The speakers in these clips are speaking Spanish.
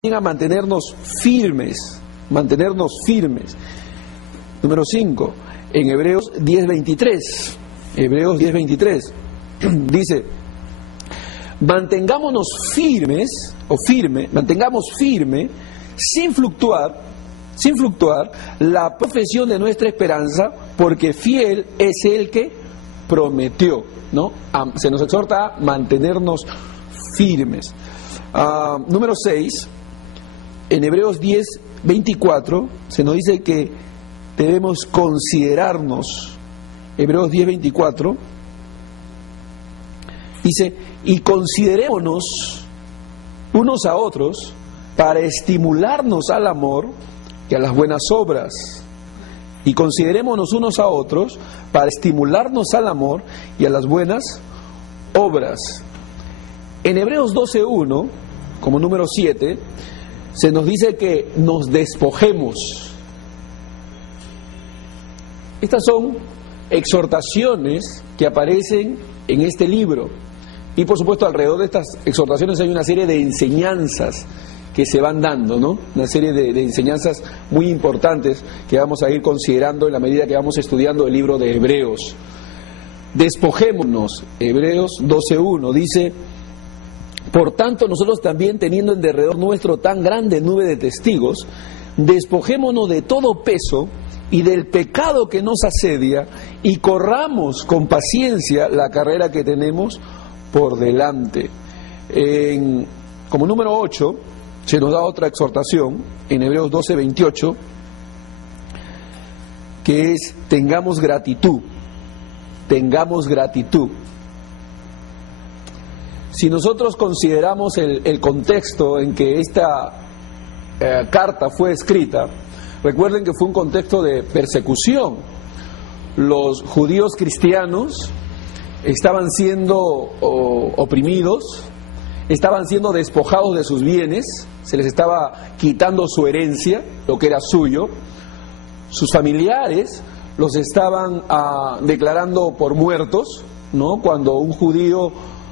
a mantenernos firmes, mantenernos firmes. Número 5, en Hebreos 10:23, Hebreos 10:23, dice, mantengámonos firmes, mantengamos firme, sin fluctuar, la profesión de nuestra esperanza, porque fiel es el que prometió, ¿no? Se nos exhorta a mantenernos firmes. Número 6, en Hebreos 10:24 se nos dice que debemos considerarnos. Hebreos 10:24 dice, y considerémonos unos a otros para estimularnos al amor y a las buenas obras. Y considerémonos unos a otros para estimularnos al amor y a las buenas obras. En Hebreos 12:1, como número 7, se nos dice que nos despojemos. Estas son exhortaciones que aparecen en este libro. Y por supuesto alrededor de estas exhortaciones hay una serie de enseñanzas que se van dando, ¿no? Una serie de enseñanzas muy importantes que vamos a ir considerando en la medida que vamos estudiando el libro de Hebreos. Despojémonos. Hebreos 12:1 dice, por tanto nosotros también, teniendo en derredor nuestro tan grande nube de testigos, despojémonos de todo peso y del pecado que nos asedia, y corramos con paciencia la carrera que tenemos por delante. Como número 8 se nos da otra exhortación en Hebreos 12:28, que es tengamos gratitud. Si nosotros consideramos el contexto en que esta carta fue escrita, recuerden que fue un contexto de persecución. Los judíos cristianos estaban siendo oprimidos, estaban siendo despojados de sus bienes, se les estaba quitando su herencia, lo que era suyo. Sus familiares los estaban declarando por muertos, ¿no? Cuando un judío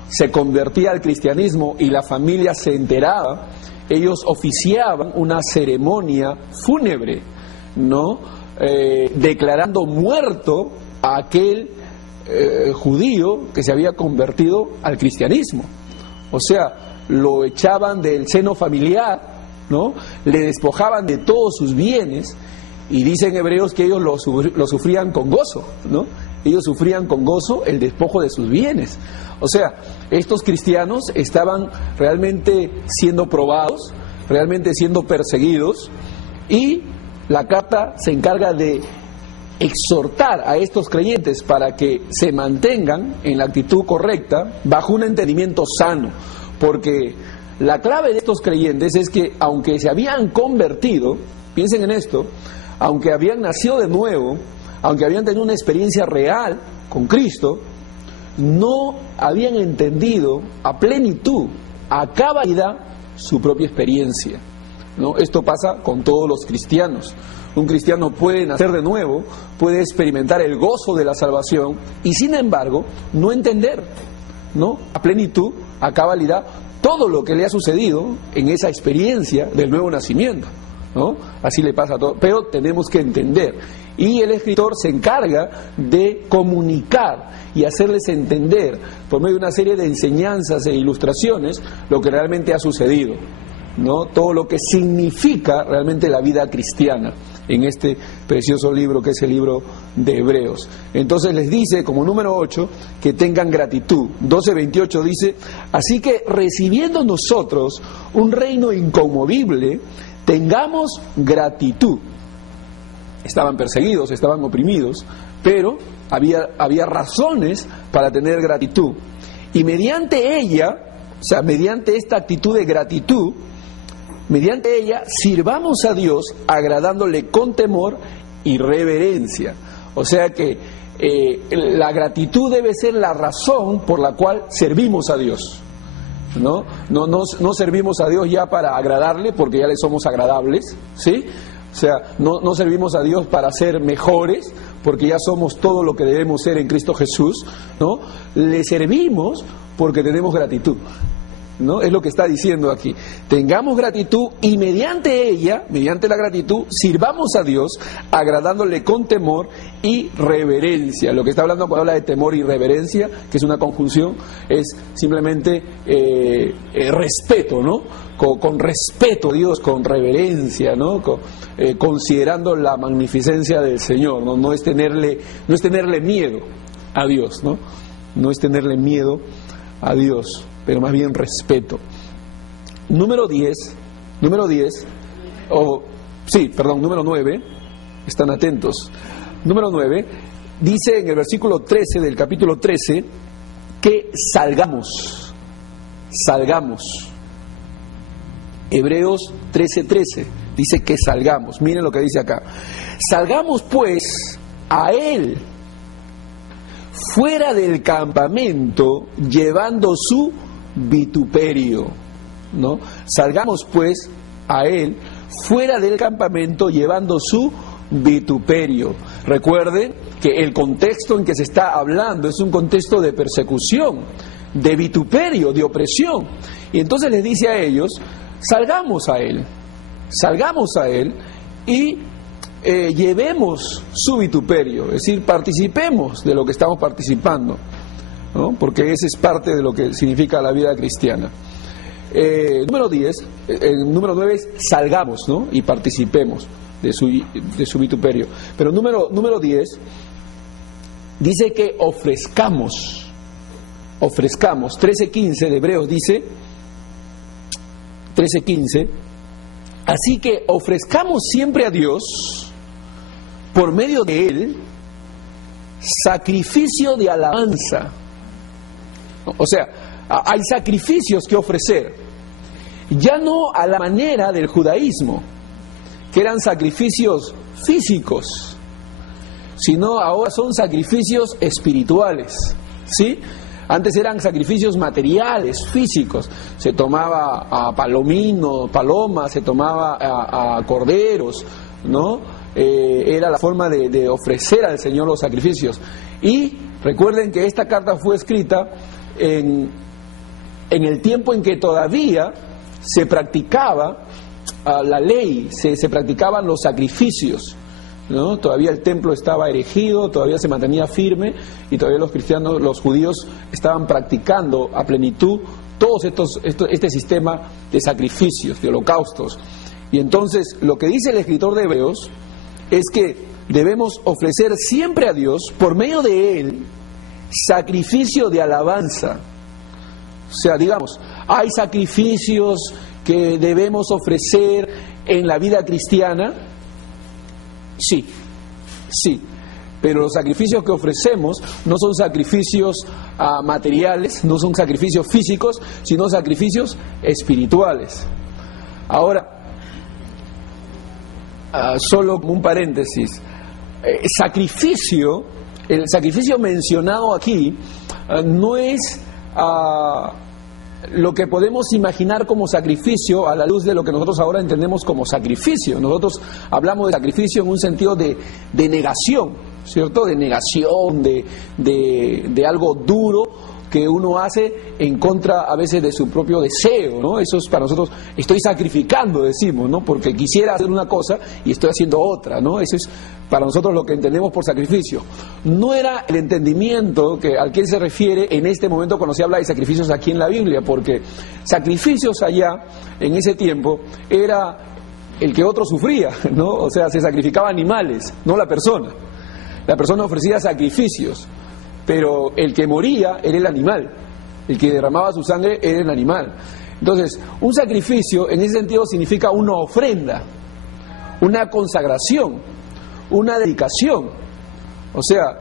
se convertía al cristianismo y la familia se enteraba, ellos oficiaban una ceremonia fúnebre, ¿no? Declarando muerto a aquel judío que se había convertido al cristianismo. O sea, lo echaban del seno familiar, ¿no? Le despojaban de todos sus bienes, y dicen Hebreos que ellos lo sufrían con gozo, ¿no? Ellos sufrían con gozo el despojo de sus bienes. O sea, estos cristianos estaban realmente siendo probados, realmente siendo perseguidos, y la carta se encarga de exhortar a estos creyentes para que se mantengan en la actitud correcta, bajo un entendimiento sano, porque la clave de estos creyentes es que aunque se habían convertido, piensen en esto, aunque habían nacido de nuevo, aunque habían tenido una experiencia real con Cristo, no habían entendido a plenitud, a cabalidad, su propia experiencia, ¿no? Esto pasa con todos los cristianos. Un cristiano puede nacer de nuevo, puede experimentar el gozo de la salvación y sin embargo no entender, ¿no? A plenitud, a cabalidad, todo lo que le ha sucedido en esa experiencia del nuevo nacimiento, ¿no? Así le pasa a todo, pero tenemos que entender. Y el escritor se encarga de comunicar y hacerles entender, por medio de una serie de enseñanzas e ilustraciones, lo que realmente ha sucedido, ¿no? Todo lo que significa realmente la vida cristiana en este precioso libro que es el libro de Hebreos. Entonces les dice, como número 8, que tengan gratitud. 12:28 dice, así que recibiendo nosotros un reino inconmovible, tengamos gratitud. Estaban perseguidos, estaban oprimidos, pero había razones para tener gratitud. Y mediante ella, o sea, mediante esta actitud de gratitud, mediante ella sirvamos a Dios agradándole con temor y reverencia. O sea que la gratitud debe ser la razón por la cual servimos a Dios. No servimos a Dios ya para agradarle, porque ya le somos agradables, ¿sí? O sea, no servimos a Dios para ser mejores, porque ya somos todo lo que debemos ser en Cristo Jesús, ¿no? Le servimos porque tenemos gratitud. ¿no? Es lo que está diciendo aquí. Tengamos gratitud y mediante ella, mediante la gratitud, sirvamos a Dios, agradándole con temor y reverencia. Lo que está hablando cuando habla de temor y reverencia, que es una conjunción, es simplemente respeto, ¿no? Con respeto a Dios, con reverencia, ¿no? Considerando la magnificencia del Señor, ¿no? No es tenerle miedo a Dios, ¿no? No es tenerle miedo a Dios, pero más bien respeto. Número 9, están atentos. Número 9, dice en el versículo 13 del capítulo 13 que salgamos. Hebreos 13:13 dice que salgamos. Miren lo que dice acá. Salgamos pues a Él fuera del campamento, llevando su vituperio, ¿no? Salgamos pues a Él fuera del campamento, llevando su vituperio. Recuerden que el contexto en que se está hablando es un contexto de persecución, de vituperio, de opresión. Y entonces les dice a ellos, salgamos a Él y llevemos su vituperio, es decir, participemos de lo que estamos participando, ¿no? Porque ese es parte de lo que significa la vida cristiana. Número 9 es salgamos, ¿no? Y participemos de su vituperio. Pero número 10 dice que ofrezcamos. 13:15 de Hebreos dice, 13:15, así que ofrezcamos siempre a Dios, por medio de Él, sacrificio de alabanza. O sea, hay sacrificios que ofrecer, ya no a la manera del judaísmo, que eran sacrificios físicos, sino ahora son sacrificios espirituales, ¿sí? Antes eran sacrificios materiales, físicos. Se tomaba a palomas, se tomaba a corderos, ¿no? Era la forma de ofrecer al Señor los sacrificios. Y recuerden que esta carta fue escrita en el tiempo en que todavía se practicaba la ley, se practicaban los sacrificios, ¿no? Todavía el templo estaba erigido, todavía se mantenía firme y todavía los cristianos, los judíos estaban practicando a plenitud todos este sistema de sacrificios, de holocaustos. Y entonces lo que dice el escritor de Hebreos es que debemos ofrecer siempre a Dios, por medio de Él, sacrificio de alabanza. O sea, digamos, hay sacrificios que debemos ofrecer en la vida cristiana. Sí, pero los sacrificios que ofrecemos no son sacrificios materiales, no son sacrificios físicos, sino sacrificios espirituales. Ahora, solo como un paréntesis, el sacrificio mencionado aquí no es lo que podemos imaginar como sacrificio a la luz de lo que nosotros ahora entendemos como sacrificio. Nosotros hablamos de sacrificio en un sentido de negación, ¿cierto? De negación, de algo duro que uno hace en contra a veces de su propio deseo, ¿no? Eso es para nosotros, estoy sacrificando, decimos, ¿no? Porque quisiera hacer una cosa y estoy haciendo otra, ¿no? Eso es para nosotros lo que entendemos por sacrificio. No era el entendimiento al que él se refiere en este momento cuando se habla de sacrificios aquí en la Biblia, porque sacrificios allá, en ese tiempo, era el que otro sufría, ¿no? O sea, se sacrificaban animales, no la persona. La persona ofrecía sacrificios, pero el que moría era el animal, el que derramaba su sangre era el animal. Entonces, un sacrificio en ese sentido significa una ofrenda, una consagración, una dedicación. O sea,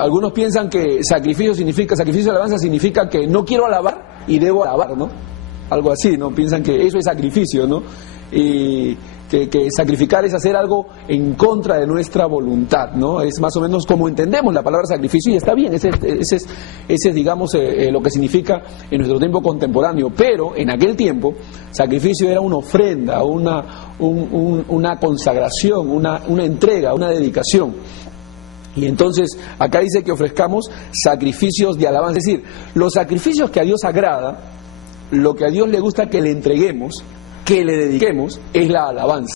algunos piensan que sacrificio de alabanza significa que no quiero alabar y debo alabar, ¿no? Algo así, ¿no? Piensan que eso es sacrificio, ¿no? Y que sacrificar es hacer algo en contra de nuestra voluntad, ¿no? Es más o menos como entendemos la palabra sacrificio y está bien, ese es digamos, lo que significa en nuestro tiempo contemporáneo, pero en aquel tiempo sacrificio era una ofrenda, una consagración, una entrega, una dedicación. Y entonces acá dice que ofrezcamos sacrificios de alabanza, es decir, los sacrificios que a Dios agrada lo que a Dios le gusta que le entreguemos, que le dediquemos, es la alabanza.